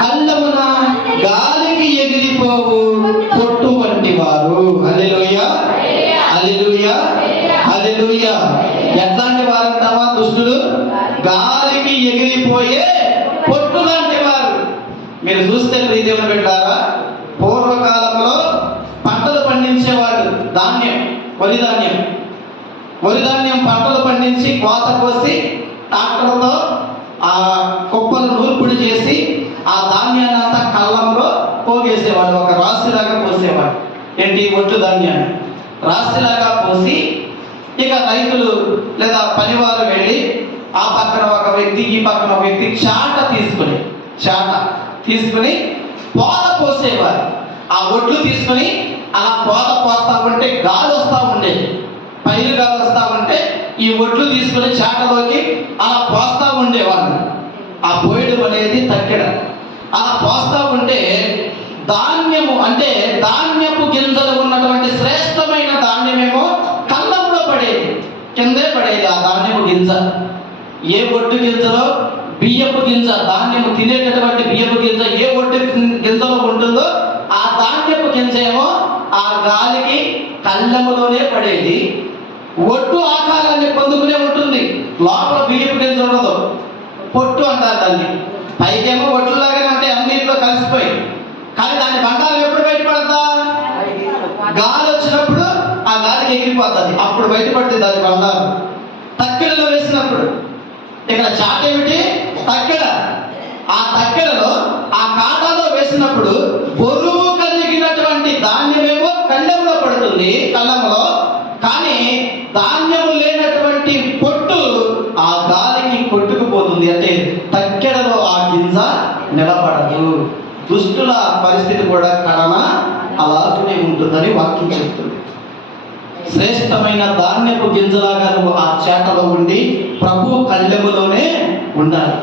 కళ్ళమున గాలికి ఎగిరిపోవు పొట్టు వంటి వారు. హల్లెలూయా, హల్లెలూయా, హల్లెలూయా. ఎట్లాంటి వారంటావా? దుష్టులు గాలికి ఎగిరిపోయే పొట్టు లాంటి వారు. మీరు చూస్తే ప్రియదేవుని బిడ్డలారా, పూర్వకాలంలో పంటలు పండించేవాడు. వరి ధాన్యం పంటలు పండించి కోత కోసి ట్రాక్టర్తో ఆ కుప్పలు నూర్పుడి చేసి ఆ ధాన్యాన్ని అంతా కళ్ళంలో పోగేసేవాడు. ఒక రాశిలాగా పోసేవాడు. ఏంటి? ఒట్టు ధాన్యాన్ని రాశిలాగా పోసి ఇక రైతులు లేదా పనివారు వెళ్ళి ఆ పక్కన ఒక వ్యక్తి, ఈ పక్కన ఒక వ్యక్తి చాట తీసుకుని పోత పోసేవారు. ఆ ఒడ్లు తీసుకుని అలా పోత పోస్తా ఉంటే గాలి వస్తూ ఉండేది, పైరు గాలి వస్తూ ఉంటే ఈ ఒడ్లు తీసుకుని చాటలోకి అలా పోస్తా ఉండేవాళ్ళు. ఆ పోయడం అనేది తక్కెడ. అలా పోస్తా ఉంటే ధాన్యము అంటే ధాన్యపు గింజలు ఉన్నటువంటి శ్రేష్టమైన ధాన్యమేమో కళ్ళంలో పడేది, కిందే పడేది ఆ ధాన్యపు గింజ. ఏ ఒడ్డు గింజలో బియ్యపు గింజ, ధాన్యము తినేటటువంటి బియ్యపు గింజ ఏ ఒడ్డు గింజలో ఉంటుందో ఆ ధాన్యపు గింజ ఏమో ఆ గాలికి కళ్ళములోనే పడేది. ఒట్టు ఆకారాన్ని పొందుకునే ఉంటుంది, లోపల బియ్యపు గింజ ఉండదు. పొట్టు అంటారు దాన్ని. పైకేమో ఒట్టులాగానే ఉంటాయి, అన్నింటిలో కలిసిపోయి. కానీ దాని బండాలు ఎప్పుడు బయటపడతా? గాలి వచ్చినప్పుడు ఆ గాలికి ఎగిరిపోతుంది, అప్పుడు బయటపడుతుంది దాని బండాలు. తక్కెడలో వేసినప్పుడు ఇక్కడ చాట ఏమిటి? తక్కెడ. ఆ తక్కెడలో ఆ కాటాలో వేసినప్పుడు బరువు కలిగినటువంటి ధాన్యమేమో కళ్ళంలో పడుతుంది, కళ్ళంలో. కానీ ధాన్యము లేనటువంటి పొట్టు ఆ గాలికి కొట్టుకుపోతుంది. అంటే తక్కెడలో ఆ గింజ నిలబడదు. దుష్టుల పరిస్థితి కూడా కడన అలాగే ఉంటుందని వాక్యం చెప్తుంది. శ్రేష్టమైన ధాన్యపు గింజలాగా నువ్వు ఆ చేటలో ఉండి ప్రభు కళ్ళెములోనే ఉండాలి.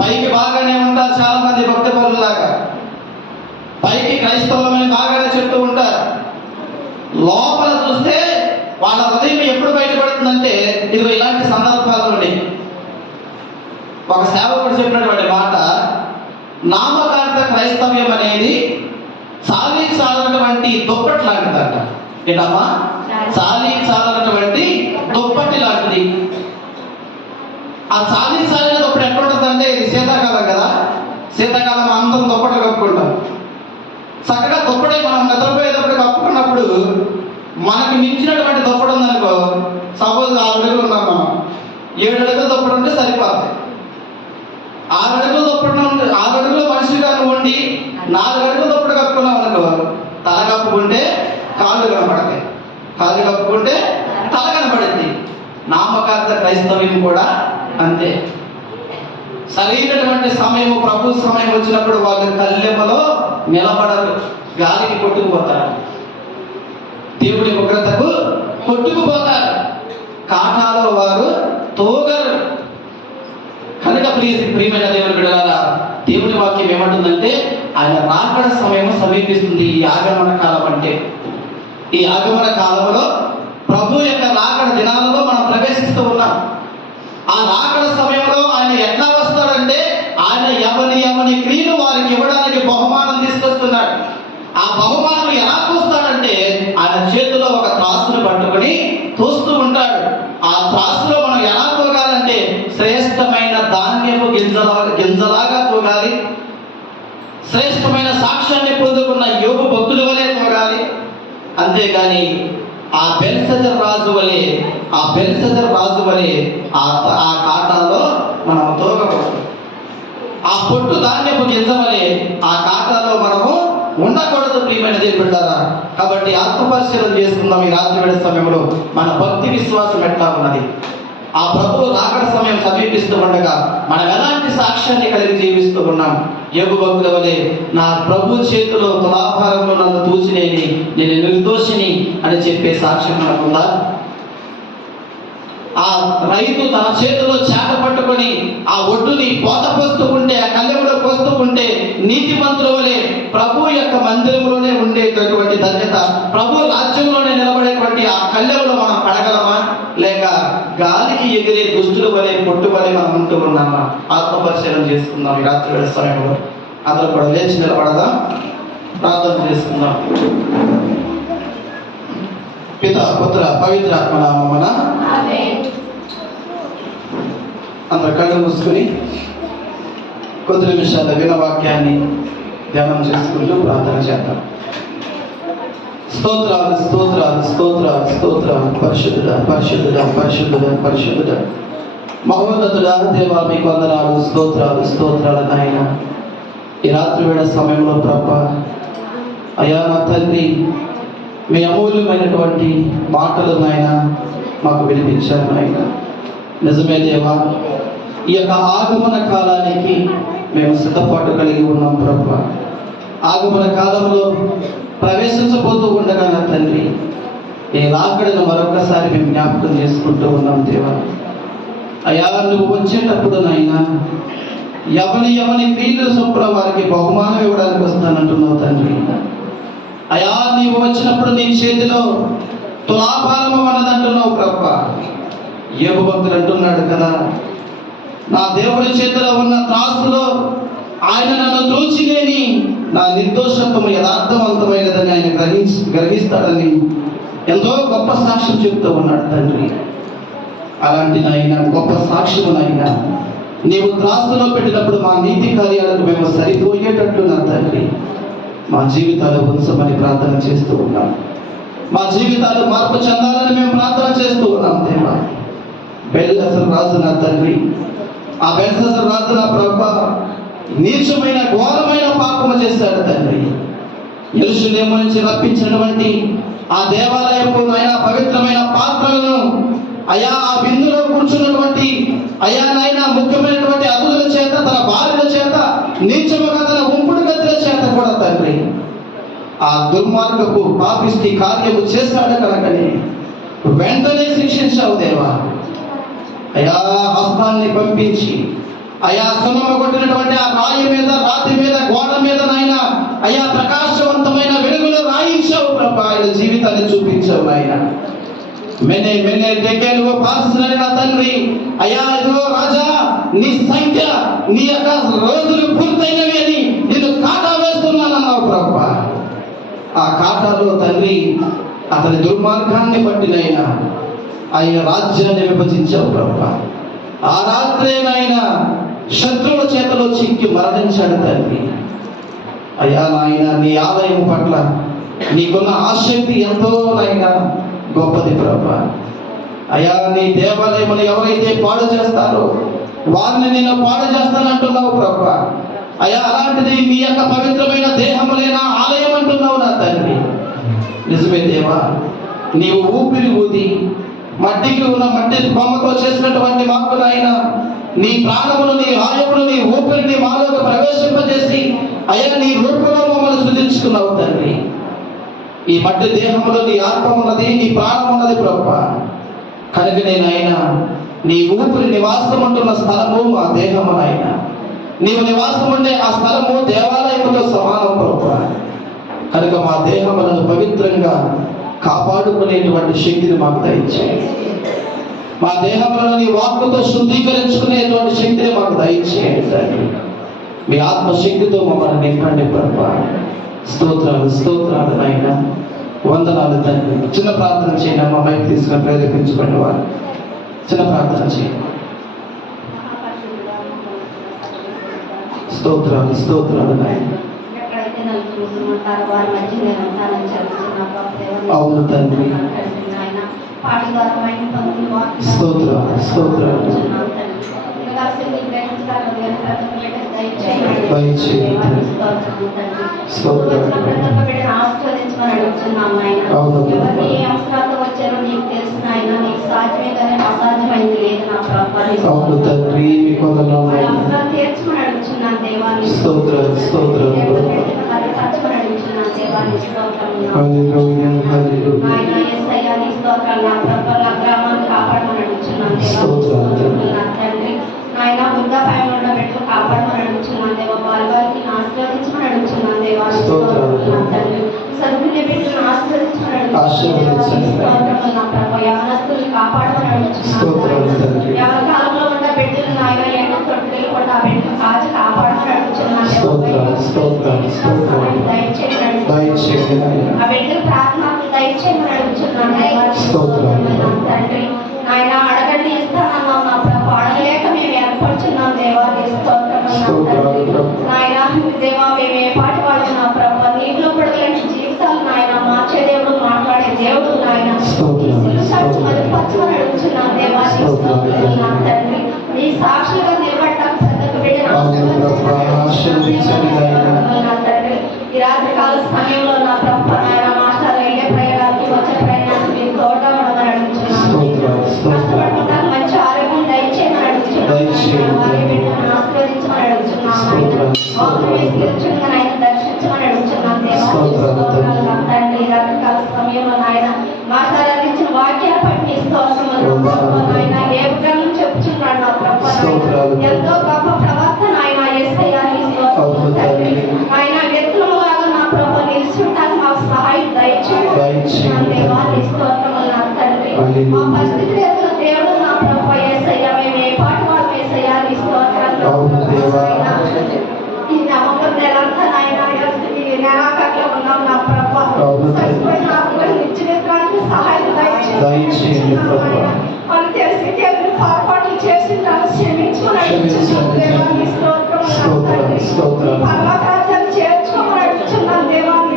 పైకి బాగానే ఉంటారు చాలా మంది భక్తి పరులాగా, పైకి క్రైస్తవులమని బాగానే చెప్తూ ఉంటారు. లోపల చూస్తే వాళ్ళ హృదయం ఎప్పుడు బయటపడుతుందంటే ఇదిగో ఇలాంటి సందర్భాల నుండి. ఒక సేవకుడు చెప్పినటువంటి మాట, నామకార్థ క్రైస్తవ్యం అనేది చాలీ చాలనటువంటి దుప్పటి లాంటిదట. ఏంటమ్మా? చాలీ చాలనటువంటి దుప్పటి లాంటిది. ఆ చాలీ చాలిన దుప్పటి ఎక్కడ ఉంటుందంటే, ఇది శీతాకాలం కదా, శీతాకాలం అందరం దుప్పట్లు కప్పుకుంటాం. చక్కగా దుప్పటి మనం నిద్రపోయేటప్పుడు కప్పుకున్నప్పుడు మనకి మించినటువంటి దుప్పటి ఉందనుకో, సపోజ్ 6 అడుగులు ఉన్నాం మనం, 7 అడుగులు దుప్పటి ఉంటే సరిపోతుంది. 6 అడుగులు దుప్పటి ఉంటే 6 అడుగులు మనిషిగా ఉండి 4 అడుగులు దుప్పటి కప్పుకున్నాం అనుకో, తల కప్పుకుంటే కాళ్ళు కనపడతాయి, కాళ్ళు కప్పుకుంటే తల కనపడింది. నామకార్థ క్రైస్తవ్యం కూడా అంతే. సరైనటువంటి సమయం, ప్రభు సమయం వచ్చినప్పుడు వాళ్ళు కళ్ళెమలో నిలబడరు, గాలికి కొట్టుకుపోతారు, దేవుడి ఉగ్రతకు కొట్టుకుపోతారు, కాటాలో వారు తోగరు. కనుక ప్రియమైన దేవుని బిడ్డలారా, దేవుని వాక్యం ఏమంటుందంటే ఆయన రాకడ సమయం సమీపిస్తుంది. ఈ ఆగమన కాలం అంటే, ఈ ఆగమన కాలంలో ప్రభు యొక్క రాకడ దినాలలో మనం ప్రవేశిస్తూ ఉన్నాం. ఆ రాకడ సమయంలో ఆయన ఎట్లా వస్తాడంటే, ఆయన ఎవని క్రియలు వారికి ఇవ్వడానికి బహుమానం తీసుకొస్తున్నాడు. ఆ బహుమానం ఎలా చూస్తాడంటే, ఆయన చేతిలో ఒక త్రాసును పట్టుకొని తోస్తూ ఉంటాడు. ఆ త్రాసులో మనం ఎలా తూగాలంటే, శ్రేష్టమైన ధాన్యపు గింజలాగా తూగాలి, శ్రేష్టమైన సాక్ష్యాన్ని పొందుకున్న యోగు భక్తుల వలె తూగాలి. అంతేగాని ఆ బెల్షజర్ రాజు వలె ఆ కాటాలో మనం తోగకూడదు. ఆ పొట్టు ధాన్యపు గింజ వలె ఆ కాటాలో మనము ఉండకూడదు. ప్రియమైన దేవుని బిడ్డలారా, కాబట్టి ఆత్మపరిశీలన చేసుకుందాం. ఈ రాత్రి వేళ సమయంలో మన భక్తి విశ్వాసం ఎట్లా ఉన్నది, ఆ ప్రభువు రాకడ సమయం సమీపిస్తూ ఉండగా మనం ఎలాంటి సాక్ష్యాన్ని కలిగి జీవిస్తూ ఉన్నాం. యోగు భక్తుల వలె నా ప్రభు చేతిలో తులాభారంలో నన్ను తూచినేని, నేను నిర్దోషిని అని చెప్పే సాక్ష్యం మనకుందా? ఆ రైతు తన చేతిలో చేట పట్టుకొని ఆ ఒడ్డుని పోత పోస్తూ ఉంటే, ఆ కళ్ళెంలో పోస్తూ ఉంటే, నీతిమంతుల వలె ప్రభు యొక్క మందిరంలోనే ఉండేటటువంటి ధన్యత, ప్రభు రాజ్యంలోనే నిలబడేటువంటి ఆ కళ్ళెంలో మనం పడగలమా, లేక గాలికి ఎగిరే దుష్టుల వలె పొట్టు వలె మనం ఉంటూ ఉన్నామా? ఆత్మపరిశీలన చేసుకుందాం. ఈ రాత్రి వేళ సమయంలో అందరూ కూడా లేచి నిలబడదాం, ప్రార్థన చేసుకుందాం. పిత పుత్ర పవిత్రాత్మ నామమున అందరూ కళ్ళు మూసుకుని కొద్ది నిమిషాల వినవాక్యాన్ని ధ్యానం చేసుకుంటూ ప్రార్థన చేద్దాం. స్తోత్రాలు స్తోత్రాలు స్తోత్రాలు స్తోత్రాలు, పరిశుద్ధుడా పరిశుద్ధుడా పరిశుద్ధుడా పరిశుద్ధుడా, మహోన్నతుడా దేవా, మీకు వందనాలు, స్తోత్రాలు స్తోత్రాలు నాయన. ఈ రాత్రి వేళ సమయంలో ప్రభా, అయ్యా నా తండ్రి, మీ అమూల్యమైనటువంటి మాటలు నాయన మాకు వినిపించారు నాయన. నిజమే దేవా, ఈ యొక్క ఆగమన కాలానికి మేము సిద్ధపాటు కలిగి ఉన్నాం ప్రభా. ఆగమన కాలంలో ప్రవేశించబోతూ ఉండగా నా తండ్రి, ఈ రాకడను మరొకసారి మేము జ్ఞాపకం చేసుకుంటూ ఉన్నాం దేవా. అయ్యా, నువ్వు వచ్చేటప్పుడు నాయన ఎవని క్రియల చొప్పున వారికి బహుమానం ఇవ్వడానికి వస్తానంటున్నావు తండ్రి. అయ్యా, నీవు వచ్చినప్పుడు నీ చేతిలో తులాభారము అన్నదంటున్నావు ప్రభా. యోబు భక్తుడు అంటున్నాడు కదా, నా దేవుడి చేతిలో ఉన్న త్రాసులో ఆయన నన్ను తూచిలేని నా నిర్దోషత్వము యథార్థవంతమైనదని ఆయన గ్రహిస్తాడని ఎంతో గొప్ప సాక్ష్యం చెప్తూ ఉన్నాడు తండ్రి. అలాంటి నాయన గొప్ప సాక్ష్యము నాయన నీవు త్రాసులో పెట్టినప్పుడు మా నీతి కార్యాలకు మేము సరిపోయేటట్లు నా తండ్రి మా జీవితాలు ఉంచమని ప్రార్థన చేస్తూ ఉన్నాం. మా జీవితాలు మార్పు చెందాలని మేము ప్రార్థన చేస్తూ ఉన్నాం దేవా. బెల్షస్సరు రాజు నా తండ్రి, ఆ బెల్షస్సరు రాజు నా ప్రభా నీచమైన ఘోరమైన పాపము చేశాడు తండ్రి. యెరూషలేము నుంచి రప్పించినటువంటి ఆ దేవాలయపు నాయన పవిత్రమైన పాత్రలను అయా ఆ విందులో కూర్చున్నటువంటి అయా నాయన ముఖ్యమైనటువంటి అతిథుల చేత, తన భార్యల చేత, నీచముగా తన ఉంపుడు గతుల చేత కూడా తండ్రి ఆ దుర్మార్గపు పాపిష్టి కార్యము చేస్తాడు కనుకనే వెంటనే శిక్షించావు దేవా. అయా హస్తాన్ని పంపించి అయా సున్నమ కొట్టినటువంటి ఆ రాయి మీద, రాతి మీద, గోడ మీద నాయన అయా ప్రకాశవంతమైన వెలుగులో రాయించావు ప్రభా. ఆయన జీవితాన్ని చూపించావు నాయన. మెనే మెనే టెకెలుగో పాల్సిన నా తండ్రి అయా ఇదిగో రాజా, నీ సంఖ్య నీ యొక్క రోజులు పూర్తయినవి అని నిన్ను కాటా వేస్తున్నానన్నావు ప్రభా. ఆ కాటాలో తండ్రి అతని దుర్మార్గాన్ని బట్టినైనా ఆయన రాజ్యాన్ని విభజించావు ప్రభా. ఆ రాత్రేనైనా శత్రువుల చేతిలో చిక్కి మరణించాడు తండ్రి. అయ్యా నాయన, నీ ఆలయం పట్ల నీకున్న ఆసక్తి ఎంతో నాయనా గొప్పది ప్రభా. అయ్యా, నీ దేవాలయములు ఎవరైతే పాడు చేస్తారో వారిని నేను పాడు చేస్తానంటున్నావు ప్రభా. అయ్యా, అలాంటిది మీ యొక్క పవిత్రమైన దేహములైన ఆలయం అంటున్నావు నా తండ్రి. నిజమే దేవా, నీవు ఊపిరి ఊది మట్టికి ఉన్న మట్టి బొమ్మతో చేసినటువంటి మాకు నాయన నీ ప్రాణమును, నీ ఆయువును, నీ ఊపిరిని మాలోకి ప్రవేశింపజేసి అయ్యా నీ రూపంలో మమ్మల్ని సృజించుకున్నావు తండ్రి. ఈ మట్టి దేహంలో నీ ఆత్మ ఉన్నది, నీ ప్రాణం ఉన్నది ప్రభా. కనుక నేనైనా నీ ఊపిరి నివాసం ఉంటున్న స్థలము మా దేహము నాయన. నీవు నివాసం ఉండే ఆ స్థలము దేవాలయముతో సమానం ప్రభా. కనుక మా దేహములను పవిత్రంగా కాపాడుకునేటువంటి శక్తిని మాకు దయచేయండి. మా దేహములను నీ వాక్కుతో శుద్ధీకరించుకునేటువంటి శక్తిని మాకు దయచేయండి తండ్రి. మీ ఆత్మశక్తితో మమ్మల్ని నింపండి ప్రభా. స్తోత్రాలు స్తోత్రాలు నాయన, వందనాలు తండ్రి. చిన్న ప్రార్థన చేయండి. మా మైక్ తీసుకొని ప్రేరేపించుకోండి. వారు చిన్న ప్రార్థన చేయండి. స్తోత్రాలు స్తోత్రాలు నాయన. అవును తండ్రి. స్తోత్రాలు స్తోత్రాలు ఆయన వృద్ధాపాయంలో ఉన్న బిడ్డలు కాపాడమని అడుగుతున్నాను దేవా. వారికి ఆశీర్వదించమని అడుగుతున్నాను దేవా. సరుకునే బిడ్డలను ఆశీర్వదించమని అడుగుతున్నాను. యవనస్తుల్ని కాపాడమని అడుగుతున్నాను. ఎవరి కాలంలో ఉన్న బిడ్డలు నాయన ఎండ తొట్టులు కూడా ఆ బిడ్డలు కాచి కాపాడమని అడుగుతున్నాను. దయచేయమని ఆ బిడ్డలు ప్రార్థనలు దయచేయమని అడుగుతున్నాను తండ్రి. ఆయన అడగండి ఇస్తానన్నావు నా ప్రభు. అడగలేక మేము ఏర్పడుచున్నాం దేవా. నాయన దేవా, మేము ఏ పాటి వాళ్ళు నా ప్రభు. నీటిలో పడగలంటే జీవితాలు నాయన మార్చే దేవుడు, మాట్లాడే దేవుడు నాయన. మదిపరచమని అడుగుతున్నాం దేవా. నా తండ్రి, నీ సాక్షులుగా నిలబడటానికి నా తండ్రి. ఈ రాత్రి కాల సమయంలో నా ప్రభు నాయన మాస్టర్ వెళ్ళే ప్రయాణానికి వచ్చే ప్రయాణానికి మీరు తోట ఉండమని అడుగుతున్నాను. మంచి ఆరోగ్యం దయచేయమని అడుగుతున్నాను. వారి బిడ్డలను ఆశీర్వదించమని అడుగుతున్నాను. ఆయన దర్శించమని అడుగుతున్నాను దేవా. తండ్రి, రకరకాల సమయంలో నాయన మాట్లాడాల్సిన వాక్యాలు పట్టి ఆయన ఏ విధంగా చెప్తున్నాడు నా ప్రభు. ఎంతో గొప్ప ప్రవర్తన ఆయన యేసయ్యా. ఆయన వ్యక్తుల లాగా నా ప్రభు నిలుచుంటాను. మాకు సహాయం దయచేయండి దేవా. నా తండ్రి, మా పరిస్థితి దేవుడు నా ప్రభు యేసయ్యా. మేము ఏ పాటు వాళ్ళు యేసయ్యా. నీ స్తోత్రాలు ఈ నవంబర్ నెలంతా నాయన నెలాఖరులో ఉన్నాం నా ప్రభు. చచ్చిపోయిన నిత్యనికి సహాయం దయచేయండి. వాళ్ళు తెలిసి దేవుని పొరపాట్లు చేసింటారు, క్షమించుకుని పర్వతాలు చేర్చుకోమని అడుగుతున్నాను దేవాన్ని.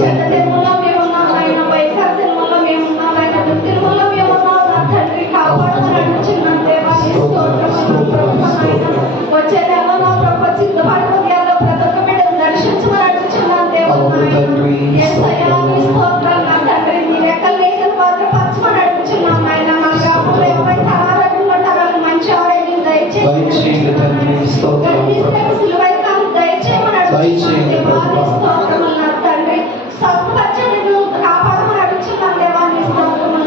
చెత్త జన్మలో మేమున్నాం ఆయన, వైశాఖ జన్మలో మేమున్నాం ఆయన, తిరుమలలో మేమున్నాం నా తండ్రి. కాపాడమని అడుగుతున్నాను దేవాన్ని. వచ్చే నెలలో నా ప్రభు సిద్ధపడి ఉదయాల్లో ప్రతి ఒక్క బిడ్డను దర్శించమని అడుగుతున్నాను దేవాన్ని. స్తోత్రాలు నా తండ్రి. నీ లెక్కలు లేఖలు భద్రపరచమని అడుగుతున్నాం ఆయన. మా గ్రామంలో ఎవరైతే అనారోగ్యంగా ఉంటారో మంచి ఆరోగ్యం దయచేయండి. సిలువైతాన్ని దయచేయమని అడుగుతున్నాను. స్తోత్రములు నా తండ్రి. స్వస్థపరచని కాపాడమని అడుగుతున్నాను దేవాన్ని. స్తోత్రములు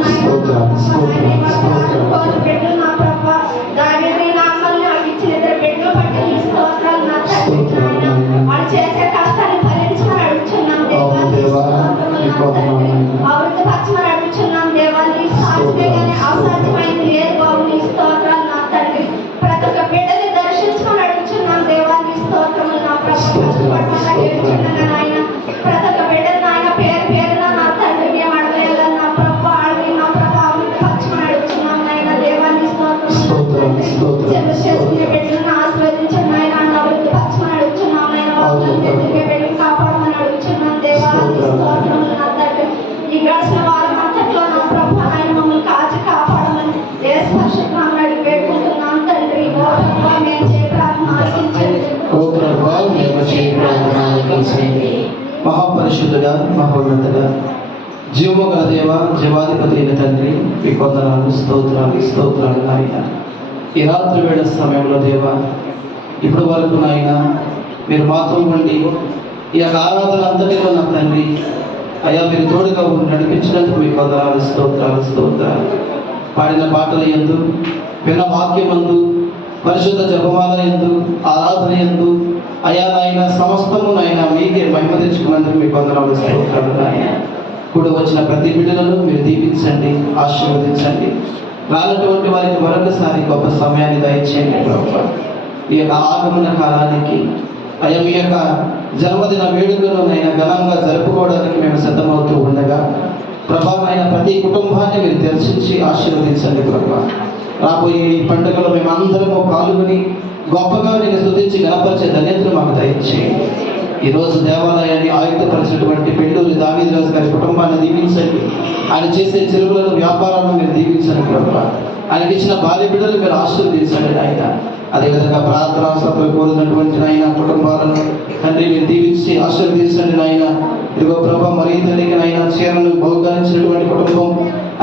బిడ్డలు నా ప్రభు. దాని నాన్న ప్రభా మేము చేయ ప్రార్థన ఆలకించండి. మహాపరిశుద్ధుడా, మహోన్నతుడా, జీవము గల దేవ, జీవాధిపతి అయిన తండ్రి, మీ కొందనాలు, స్తోత్రాలు నాయన. ఈ రాత్రి వేళ సమయంలో దేవ, ఇప్పుడు వరకు నాయన మీరు మాతో ఉండి ఈ యొక్క ఆరాధన అంతటిలో నా తండ్రి అయ్యా మీరు తోడుగా ఉండి నడిపించినందుకు మీ కొందనాలు, స్తోత్రాలు. పాడిన పాటల యందు, విన్న వాక్యమందు, పరిశుద్ధ జపమాల యందు, ఆరాధన యందు అయా నాయన సమస్తము నాయన మీకే మహిమ తెచ్చుకున్నందుకు మీ కొందనాలు, స్తోత్రాలు నాయన. కూడా వచ్చిన ప్రతి బిడ్డలను మీరు దీవించండి, ఆశీర్వదించండి. రానటువంటి వారికి మరొకసారి గొప్ప సమయాన్ని దయచేయండి ప్రభువా. ఈ యొక్క ఆగమన కాలానికి అయ్యా మీ యొక్క జన్మదిన వేడుకలను అయినా ఘనంగా జరుపుకోవడానికి మేము సిద్ధమవుతూ ఉండగా ప్రభా అయిన ప్రతి కుటుంబాన్ని మీరు దర్శించి ఆశీర్వదించండి ప్రభా. రాబోయే ఈ పండుగలో మేము అందరము పాల్గొని గొప్పగా నేను స్తుతించి గణపరిచే ధన్యతను మాకు దయచేయండి. ఈరోజు దేవాలయాన్ని ఆయుక్తపరిచినటువంటి పెళ్ళూరి దావీదు రాజు గారి కుటుంబాన్ని దీవించండి. ఆయన చేసే చెరువులను, వ్యాపారాలను మీరు దీవించండి ప్రభా. ఆయనకి ఇచ్చిన భార్య బిడ్డలు మీరు ఆశీర్వదించండి ఆయన. అదేవిధంగా ప్రార్థనాసభలు కోరినటువంటి నాయన కుటుంబాలను తండ్రి మీరు దీవించి ఆశీర్వదించండి నాయన. ఇదిగో ప్రభా మరీ తల్లికి నాయన చీరను బహుకరించినటువంటి కుటుంబం,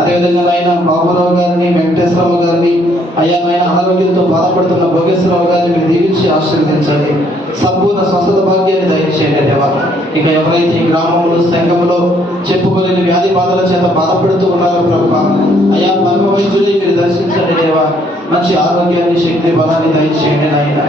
అదేవిధంగా నాయన బాబురావు గారిని, వెంకటేశ్వరరావు గారిని అయ్యా నాయన అనారోగ్యంతో బాధపడుతున్న భోగేశ్వరరావు గారిని మీరు దీవించి ఆశీర్వదించండి. సంపూర్ణ స్వస్థత భాగ్యాన్ని దయచేయండి దేవా. ఇక ఎవరైతే ఈ గ్రామంలో, సంఘంలో చెప్పుకోలేని వ్యాధి బాధల చేత బాధపడుతూ ఉన్నారో ప్రభా అయా పరమ వైద్యుని మీరు దర్శించండి దేవా. మంచి ఆరోగ్యాన్ని, శక్తి, బలాన్ని దయచేయండి నాయన.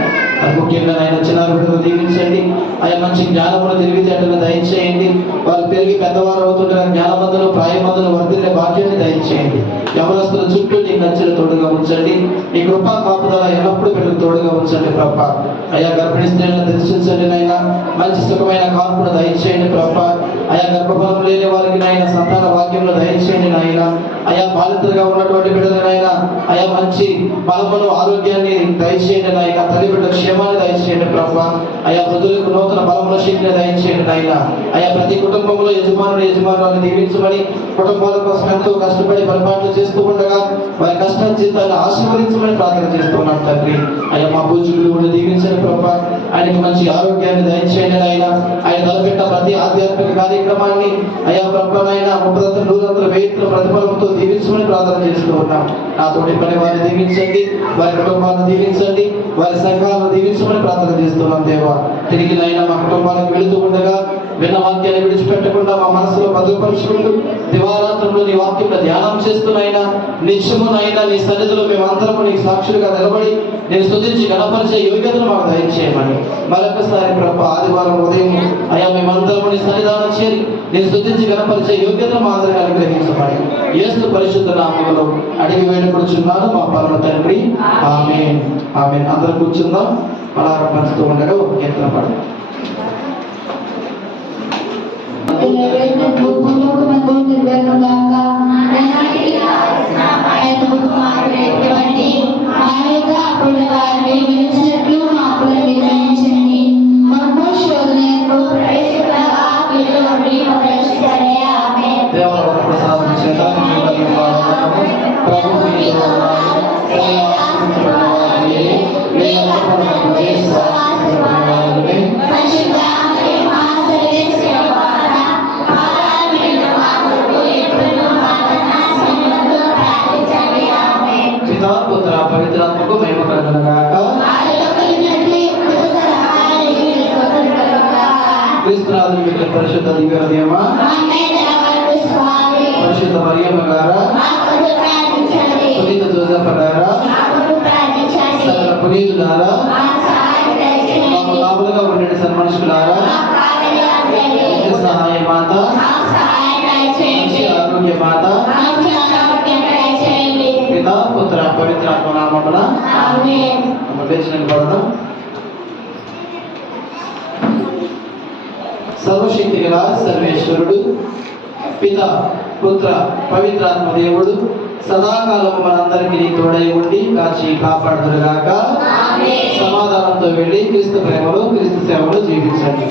అది ముఖ్యంగా నాయన చిన్నారి బిడ్డలు దీవించండి. అయ్యా మంచి జ్ఞానమును తెలివితేటలు దయచేయండి. వాళ్ళు పెరిగి పెద్దవారు అవుతుండగా జ్ఞానమందులు, ప్రాయమందులు వర్ధిల్లే భాగ్యాన్ని దయచేయండి. యవనస్తుల చుట్టూ నీ కంచెలు తోడుగా ఉంచండి. నీ కృపా కాపుదల ఎల్లప్పుడూ బిడ్డలు తోడుగా ఉంచండి ప్రభా. అయ్యా గర్భిణీ స్త్రీలను దర్శించండి నాయన. మంచి సుఖమైన కాన్పును దయచేయండి ప్రభా. అయా గర్భఫలం లేని వారికి నాయన సంతాన వాక్యంలో దయచేయండి నాయన. అయా బాధితులుగా ఉన్నటువంటి బిడ్డలు నాయన అయా మంచి బలమును, ఆరోగ్యాన్ని దయచేయండి నాయన. తల్లి బిడ్డ క్షేమాన్ని దయచేయండి ప్రభా. అయా వృద్ధులకు నూతన బలముల శక్తిని దయచేయండి నాయన. అయా ప్రతి కుటుంబంలో యజమానులను దీవించమని, కుటుంబాల కోసం ఎంతో కష్టపడి పరిపాలన చేస్తూ ఉండగా వారి కష్ట జీతాన్ని ఆశీర్వదించమని ప్రార్థన చేస్తున్నాం తండ్రి. అయ్యా మా పూజలు కూడా దీవించండి ప్రభా. ఆయనకి మంచి ఆరోగ్యాన్ని దయచేయండి నాయన. ఆయన తలపెట్టిన ప్రతి ఆధ్యాత్మిక కార్యక్రమాన్ని అయా ప్రభా నాయన 30 100 100 ప్రతిఫలంతో దీవించమని ప్రార్థన చేస్తూ ఉన్నాం. నా తోటి పని వారిని దీవించండి, వారి కుటుంబాలను దీవించండి, వారి సంఘాలను దీవించమని ప్రార్థన చేస్తున్నాం దేవా. తిరిగి నాయన మా కుటుంబాలకు వెళుతూ ఉండగా విన్న వాక్యాన్ని విడిచిపెట్టకుండా మా మనసులో భద్రపరుచుకుంటూ దివారాత్రంలో నీ వాక్యంలో ధ్యానం చేస్తున్నాయినా నిత్యమునైనా నీ సన్నిధిలో మేమందరము నీకు సాక్షులుగా నిలబడి నేను స్తుతించి గణపరిచే యోగ్యతను మాకు దయచేయమని మరొకసారి ప్రభా ఆదివారం ఉదయం అయ్యా మేమందరము నీ సన్నిధానం చేరి నేను స్తుతించి గణపరిచే యోగ్యతను మా అందరికీ అనుగ్రహించమని యేసు పరిశుద్ధ నామములో అడిగి వేడుకొనుచున్నాను మా పరమ తండ్రి. ఆమేన్, ఆమేన్. అందరూ కూర్చుందాం. పలారం పంచుతూ ఉండగా ఒక కీర్తన పాడు. ప్రసాదం చేత ప్రభు పితా పుత్ర పవిత్రాత్మకు మహిమ కలుగునుగాక. క్రీస్తునాథుని యొక్క పరిశుద్ధ దివ్య హృదయమా, పరిశుద్ధ మరియమ్మ గారా, పునీత జోసెఫ్ గారా, సకల పునీతులారా, మాకు కాపులుగా ఉండే సన్మనుషులారా, నిత్య సహాయ మాత, మంచి ఆరోగ్య మాత, పితా పుత్ర పవిత్రాత్మ నామమున లేచి నిలబడదాం. సర్వశక్తి గల సర్వేశ్వరుడు పిత పుత్ర పవిత్రాత్మ దేవుడు సదాకాలము మనందరికీ తోడై ఉండి కాచి కాపాడుదురుగాక. సమాధానంతో వెళ్ళి క్రీస్తు ప్రేమలో, క్రీస్తు సేవలో జీవించండి.